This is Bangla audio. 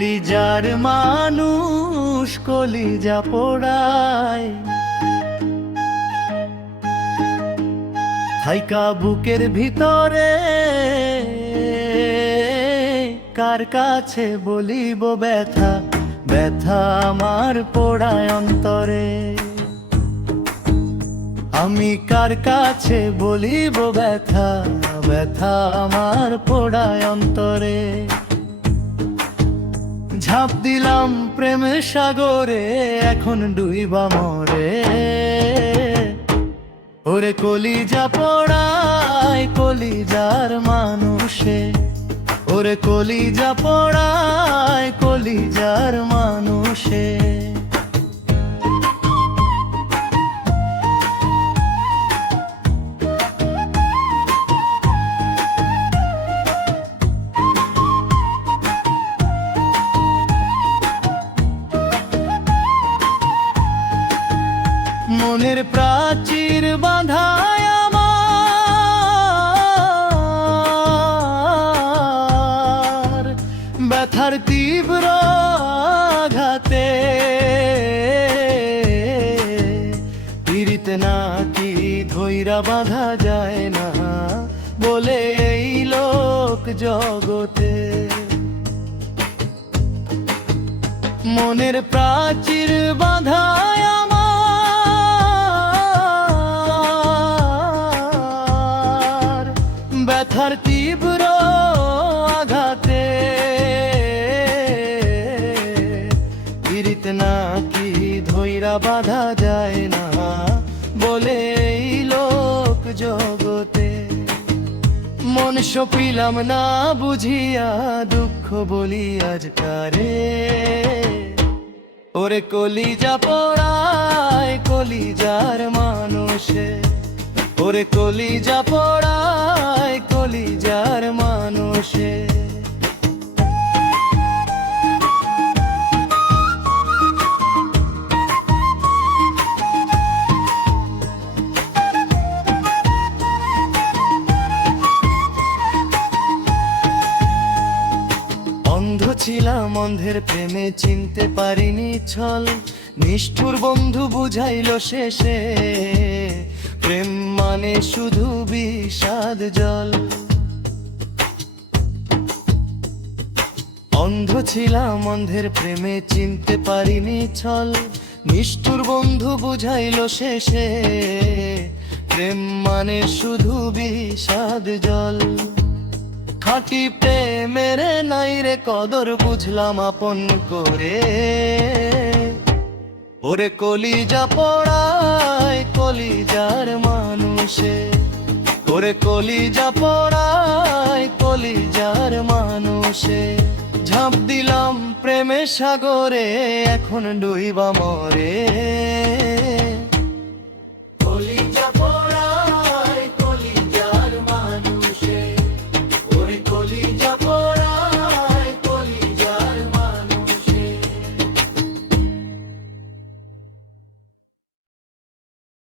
কলিজার মানুষ কলিজা পোড়ায়, থাইকা বুকের ভিতরে কার কাছে বলিব ব্যথা, ব্যথা আমার পোড়ায় অন্তরে। আমি কার কাছে বলিব ব্যথা, ব্যথা আমার পোড়ায় অন্তরে। ঝাঁপ দিলাম প্রেমের সাগরে, এখন ডুইবা মরে। ওরে কলিজা পোড়ায় কলিজার মানুষে, ওরে কলিজা পোড়ায় কলিজার মানুষে। মনের প্রাচীর বাঁধায় আমার, ব্যথার তীব্র আঘাতে। পীড়িতে নাকি ধইরা বাঁধা যায় না বলে এই লোক জগতে। মনের প্রাচীর বাঁধায় আমার, ব্যথার তীব্র আঘাতে। পীড়িতে নাকি ধইরা বাঁধা যায় না বলে এই লোক জগতে। মন সপিলাম না বুঝিয়া দুঃখ বলি আজ কারে। ওরে কলিজা পোড়ায় কলিজার মানুষে, ওরে কলিজা পোড়ায় কলিজার মানুষে। অন্ধ ছিলাম অন্ধের প্রেমে চিনতে পারিনি ছল, নিষ্ঠুর বন্ধু বুঝাইল শেষে প্রেম মানে শুধু বিষাদ জল। অন্ধ ছিলাম অন্ধের প্রেমে চিনতে পারিনি ছল, নিষ্ঠুর বন্ধু বুঝাইল শেষে প্রেম মানে শুধু বিষাদ জল। খাঁটি প্রেমের নাই রে কদর বুঝলাম আপন করে। ওরে কলিজা পোড়ায় কলিজার মানুষে, ওরে কলিজা পোড়ায় কলিজার মানুষে। ঝাঁপ দিলাম প্রেমের সাগরে, এখন ডুইবা মরে।